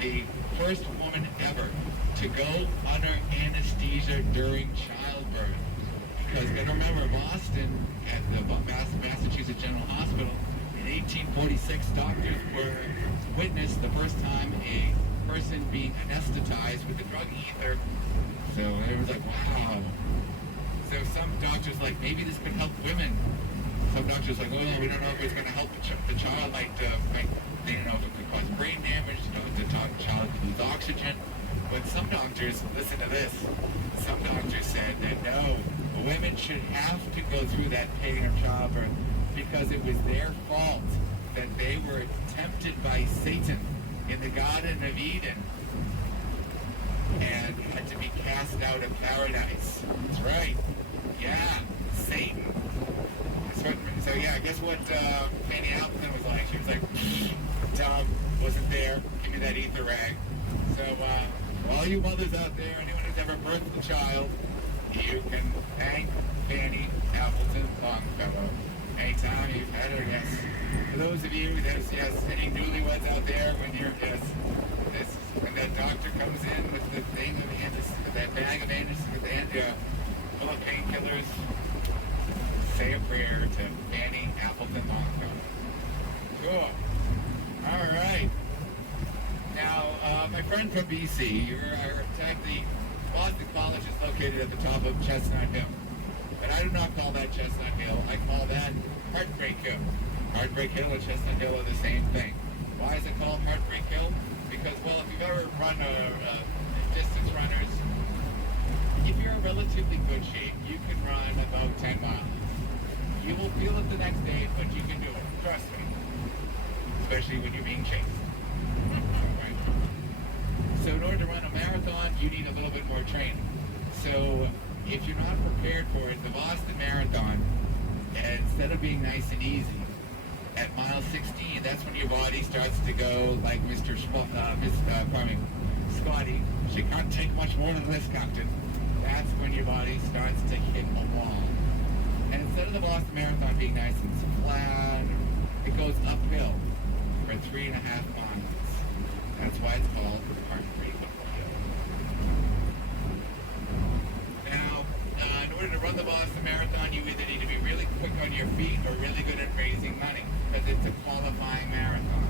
the first woman ever to go under anesthesia during childbirth. Because, remember, Boston, at the Massachusetts General Hospital, in 1846, doctors witnessed the first time a person being anesthetized with the drug ether. So it was like, wow. So some doctors like, maybe this could help women. Some doctors like, oh, we don't know if it's going to help the child, they don't know if it could cause brain damage, the child could lose oxygen. But some doctors, listen to this, some doctors said that no, women should have to go through that pain of childbirth because it was their fault that they were tempted by Satan in the Garden of Eden and had to be cast out of paradise. That's right. Yeah, Satan. So yeah, guess what Fanny Appleton was like? She was like, Tom, wasn't there, give me that ether rag. So all you mothers out there, anyone who's ever birthed a child, you can thank Fanny Appleton Longfellow. Anytime you've had her, yes. For those of you, there's, yes, any newlyweds out there, when you're, yes, this, when that doctor comes in with the thing of with that bag of full of painkillers, say a prayer to Fanny Appleton Longfellow. Cool. All right. Now, my friend from BC, the Boston College is located at the top of Chestnut Hill. But I do not call that Chestnut Hill. I call that Heartbreak Hill. Heartbreak Hill and Chestnut Hill are the same thing. Why is it called Heartbreak Hill? Because, well, if you've ever run distance runners, if you're in relatively good shape, you can run about 10 miles. You will feel it the next day, but you can do it. Trust me. Especially when you're being chased. Right? So in order to run a marathon, you need a little bit more training. So if you're not prepared for it, the Boston Marathon, instead of being nice and easy, at mile 16, that's when your body starts to go like Scotty, she can't take much more than this, Captain. That's when your body starts to hit a wall. And instead of the Boston Marathon being nice and flat, it goes uphill for 3.5 miles. That's why it's called Heartbreak Hill. Now, in order to run the Boston Marathon, you either need to be really quick on your feet or really good at raising money, because it's a qualifying marathon.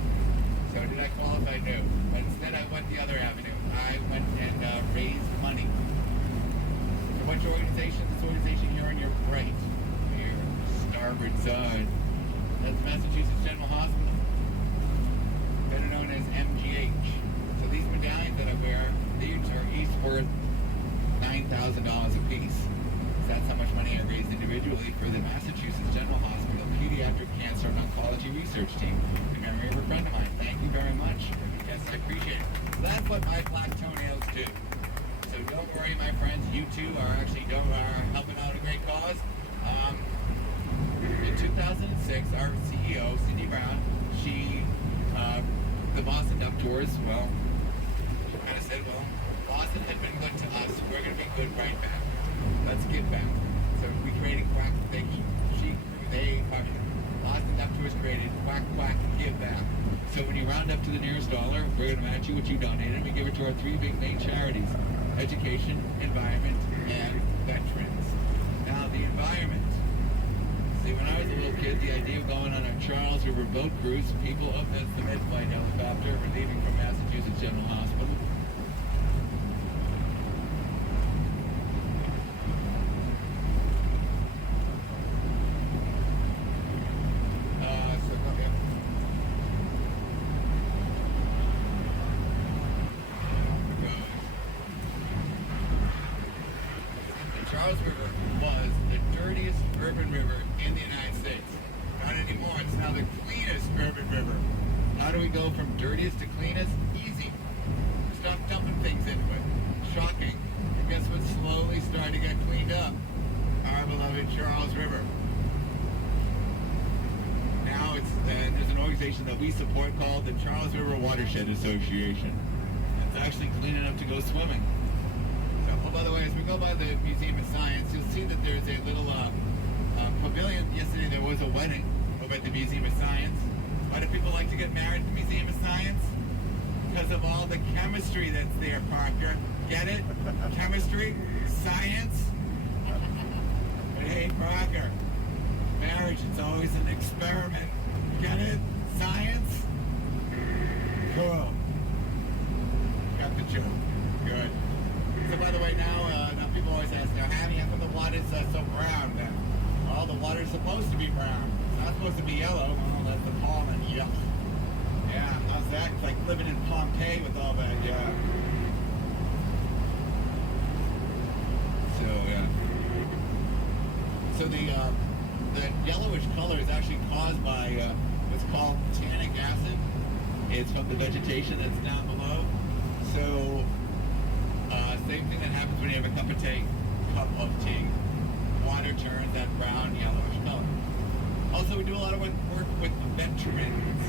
So did I qualify? No. But instead I went the other avenue. I went and raised money. So what's your organization? This organization here on your right, your starboard side. That's Massachusetts General Hospital, better known as MGH. So these medallions that I wear, these are each worth $9,000 a piece. So that's how much money I raised individually for the Massachusetts General Hospital Pediatric Cancer and Oncology Research Team in memory of a friend of mine. Thank you very much. Yes, I appreciate it. So that's what my black toenails do. So don't worry, my friends. You too are actually helping out a great cause. In 2006, our CEO, Cindy Brown, the Boston Duck Tours, well, she kind of said, well, Boston had been good to us. We're going to be good right back. Let's give back. So we created Quack. Boston Duck Tours created Quack Quack Give Back. So when you round up to the nearest dollar, we're going to match you what you donated, and we give it to our three big main charities: education, environment, and veterans. Now, the environment. See, when I was a little kid, the idea of going on a Charles River boat cruise, people up that's the mid-flight helicopter, were leaving from Massachusetts General Hospital. Charles River was the dirtiest urban river in the United States. Not anymore. It's now the cleanest urban river. How do we go from dirtiest to cleanest? Easy. Stop dumping things into it. Shocking. And guess what's slowly starting to get cleaned up? Our beloved Charles River. Now there's an organization that we support called the Charles River Watershed Association. It's actually clean enough to go swimming. Oh, by the way, as we go by the Museum of Science, you'll see that there's a little pavilion. Yesterday there was a wedding over at the Museum of Science. Why do people like to get married at the Museum of Science? Because of all the chemistry that's there, Parker. Get it? Chemistry? Science? Hey, Parker. Marriage, it's always an experiment. Get it? Science? Cool. Got the joke. Good. So by the way, now people always ask, now how come the water's so brown then? Well, the water's supposed to be brown. It's not supposed to be yellow. Well, that's the pollen. Yuck. Yeah, how's that? It's like living in Pompeii with all that, yeah. So, yeah. So the yellowish color is actually caused by what's called tannic acid. It's from the vegetation that's down below. So same thing that happens when you have a cup of tea. Water turns that brown yellowish color. Also, we do a lot of work with veterans.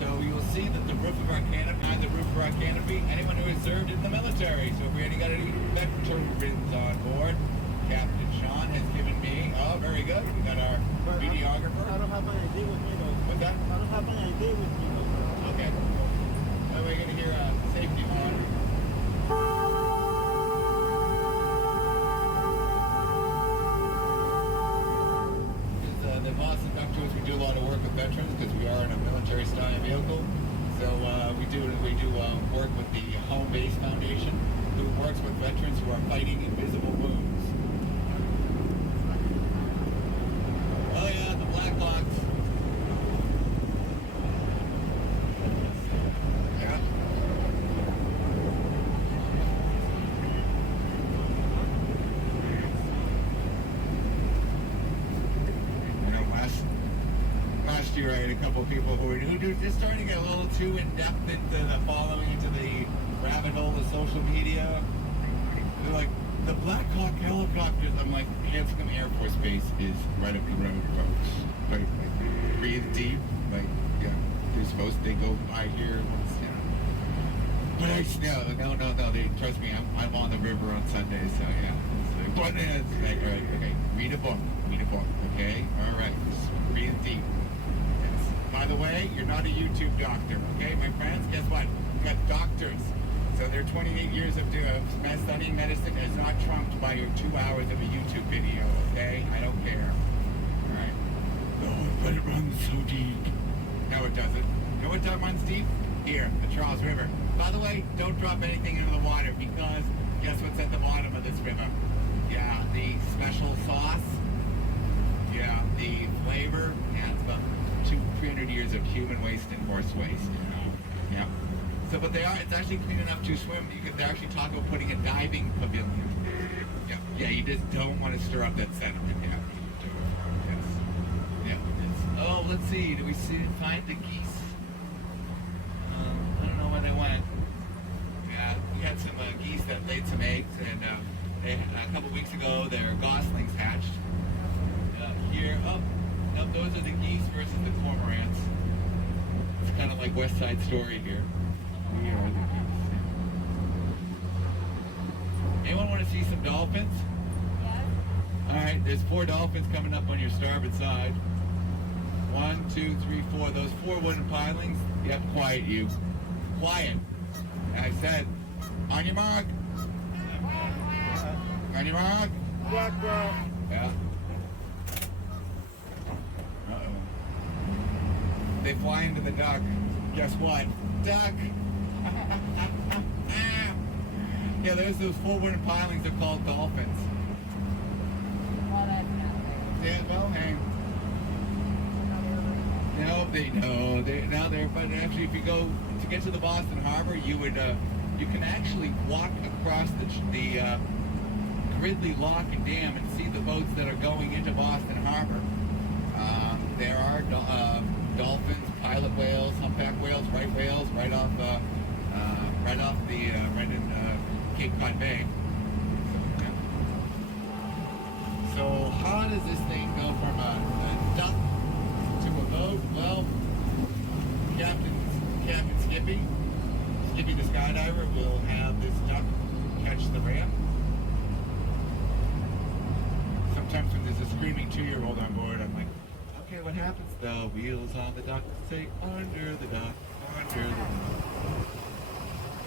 So you'll see that the roof of our canopy, anyone who has served in the military. So if we got any veterans on board, Captain Sean has given me, oh, very good. We got our videographer. I don't have my ID with me though. What's that? I don't have my ID with me though. Okay. Now we're going to hear a safety horn. The Boston Duck Tours, we do a lot of work with veterans because we are in a military-style vehicle. So we do work with the Home Base Foundation, who works with veterans who are fighting invisible wounds. Oh yeah, the Blackhawks. Yeah. You know, last year I had a couple of people who were just starting to get a little too in-depth into the following, into the rabbit hole of social media. They're like, the Black Hawk helicopters. I'm like, Hanscom Air Force Base is right up the road, folks. Like, breathe deep. Like, yeah, they're supposed to go by here once, you know. But no, they trust me. I'm on the river on Sunday, so yeah. It's like, it's like, all right, okay, read a book, okay? All right, just breathe deep. Yes. By the way, you're not a YouTube doctor, okay, my friends? Guess what? You got doctors. So their 28 years of studying medicine is not trumped by your 2 hours of a YouTube video, okay? I don't care. All right. Oh, but it runs so deep. No, it doesn't. You know what runs deep? Here, the Charles River. By the way, don't drop anything into the water because guess what's at the bottom of this river? Yeah, the special sauce. Yeah, the flavor. Yeah, it's about 300 years of human waste and horse waste. Yeah. So, but it's actually clean enough to swim. They're actually talking about putting a diving pavilion. Yeah, you just don't want to stir up that sediment. Yeah. Yes. Yeah. Oh, let's see. Do we find the geese? I don't know where they went. Yeah, we had some geese that laid some eggs, and a couple weeks ago, their goslings hatched. Here, those are the geese versus the cormorants. It's kind of like West Side Story here. We are the geese. Anyone want to see some dolphins? Yes. All right, there's 4 dolphins coming up on your starboard side. 1, 2, 3, 4. Those 4 wooden pilings. Yep, quiet you. Quiet. I said, on your mark. On your mark. Yeah. Uh-oh. They fly into the duck. Guess what? Duck. Yeah, there's those 4 wooden pilings. They're called dolphins. Well, that's not Yeah, well, hang. No, they're now there. But actually, if you go to get to the Boston Harbor, you can actually walk across the Gridley Lock and Dam and see the boats that are going into Boston Harbor. There are dolphins, pilot whales, humpback whales, right whales, right in Cape Cod Bay. So how does this thing go from a duck to a boat? Well, Captain Skippy the skydiver will have this duck catch the ramp. Sometimes when there's a screaming 2-year-old on board, I'm like, okay, what happens? The wheels on the duck say under the duck, under the duck.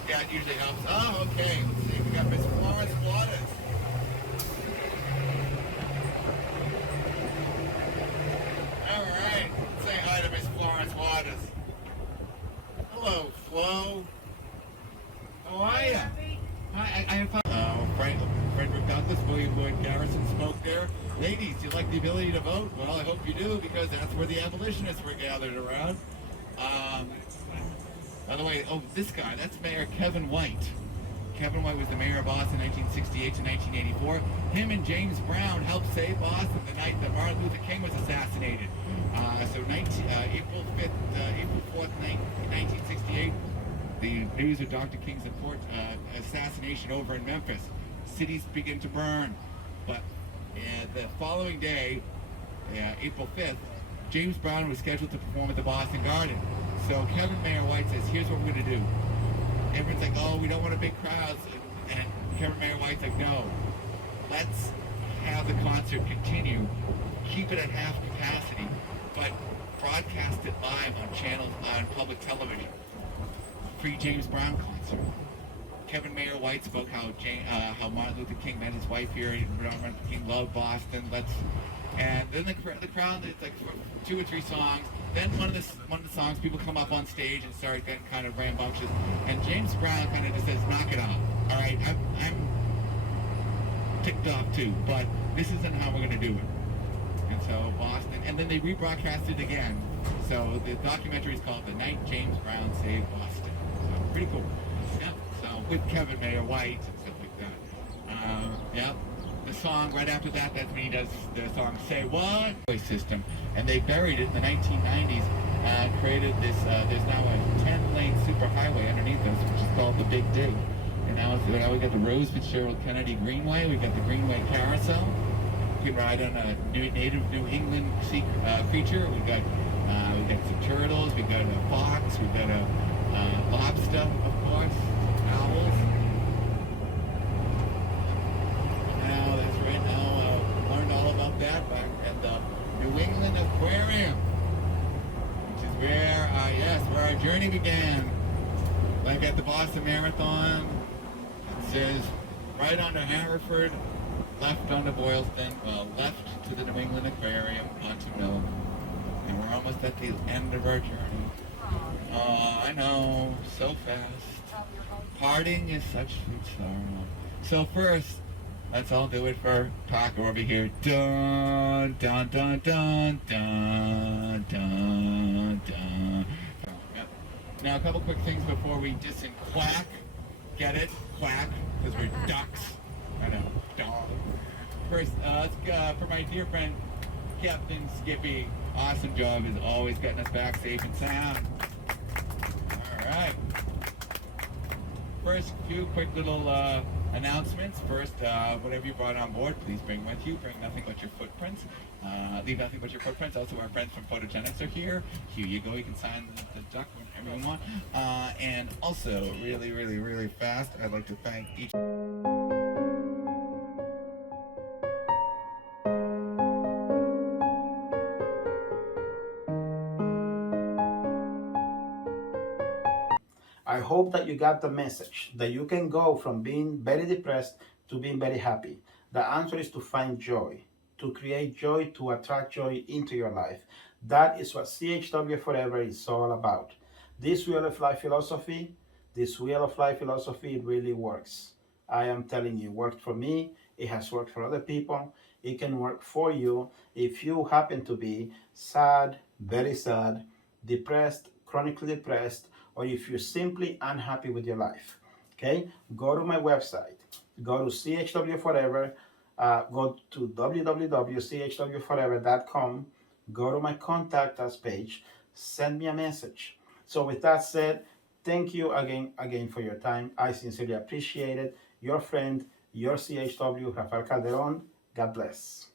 Yeah, it usually helps. Oh, okay. Let's see. We got Miss Florence Waters. All right. Say hi to Miss Florence Waters. Hello, Flo. How are you? I Frederick Douglass, William Lloyd Garrison spoke there. Ladies, do you like the ability to vote? Well, I hope you do, because that's where the abolitionists were gathered around. By the way, this guy, that's Mayor Kevin White. Kevin White was the mayor of Boston 1968 to 1984. Him and James Brown helped save Boston the night that Martin Luther King was assassinated. April 4th, 1968, the news of Dr. King's assassination over in Memphis. Cities begin to burn. But the following day, April 5th, James Brown was scheduled to perform at the Boston Garden. So Kevin Mayor White says, here's what we're going to do. Everyone's like, oh, we don't want a big crowd. And Kevin Mayor White's like, no, let's have the concert continue, keep it at half capacity, but broadcast it live on public television. Free James Brown concert. Kevin Mayor White spoke how Martin Luther King met his wife here, and Martin Luther King loved Boston. And then the crowd, it's like 2 or 3 songs. Then one of the songs, people come up on stage and start getting kind of rambunctious. And James Brown kind of just says, knock it off. All right, I'm ticked off too, but this isn't how we're going to do it. And so Boston, and then they rebroadcast it again. So the documentary is called The Night James Brown Saved Boston. So pretty cool. Yeah, so with Kevin Mayor White and stuff like that. Yeah. The song right after that, that's when he does the song Say What? System, and they buried it in the 1990s, created this, there's now a 10-lane superhighway underneath us, which is called the Big Dig. And now we got the Rose Fitzgerald Kennedy Greenway, we've got the Greenway Carousel. You can ride on a native New England sea creature. We've got some turtles, we've got a fox, we've got a lobster, of course, owls. That back at the New England Aquarium, which is where our journey began. Like at the Boston Marathon, it says right onto Haverford, left onto Boylston, left to the New England Aquarium onto Mill, and we're almost at the end of our journey. Oh, I know, so fast. Parting is such sweet sorrow. So first, let's all do it for Paco over here. Dun, dun, dun, dun, dun, dun, dun. Yep. Now, a couple quick things before we quack. Get it? Quack, because we're ducks. I know, dog. First, let's go for my dear friend, Captain Skippy. Awesome job as always getting us back safe and sound. All right. First, few quick little announcements. First, whatever you brought on board, please bring with you. Bring nothing but your footprints. Leave nothing but your footprints. Also, our friends from Photogenics are here. Here you go. You can sign the duck whenever you want. And also, really, really, really fast, I'd like to thank each... I hope that you got the message that you can go from being very depressed to being very happy. The answer is to find joy, to create joy, to attract joy into your life. That is what CHW Forever is all about. This Wheel of Life philosophy, it really works. I am telling you, it worked for me. It has worked for other people. It can work for you if you happen to be sad, very sad, depressed, chronically depressed, or if you're simply unhappy with your life. Okay, go to my website, go to CHW Forever, go to www.chwforever.com, go to my contact us page, send me a message. So with that said, thank you again for your time. I sincerely appreciate it. Your friend, your CHW, Rafael Calderon. God bless.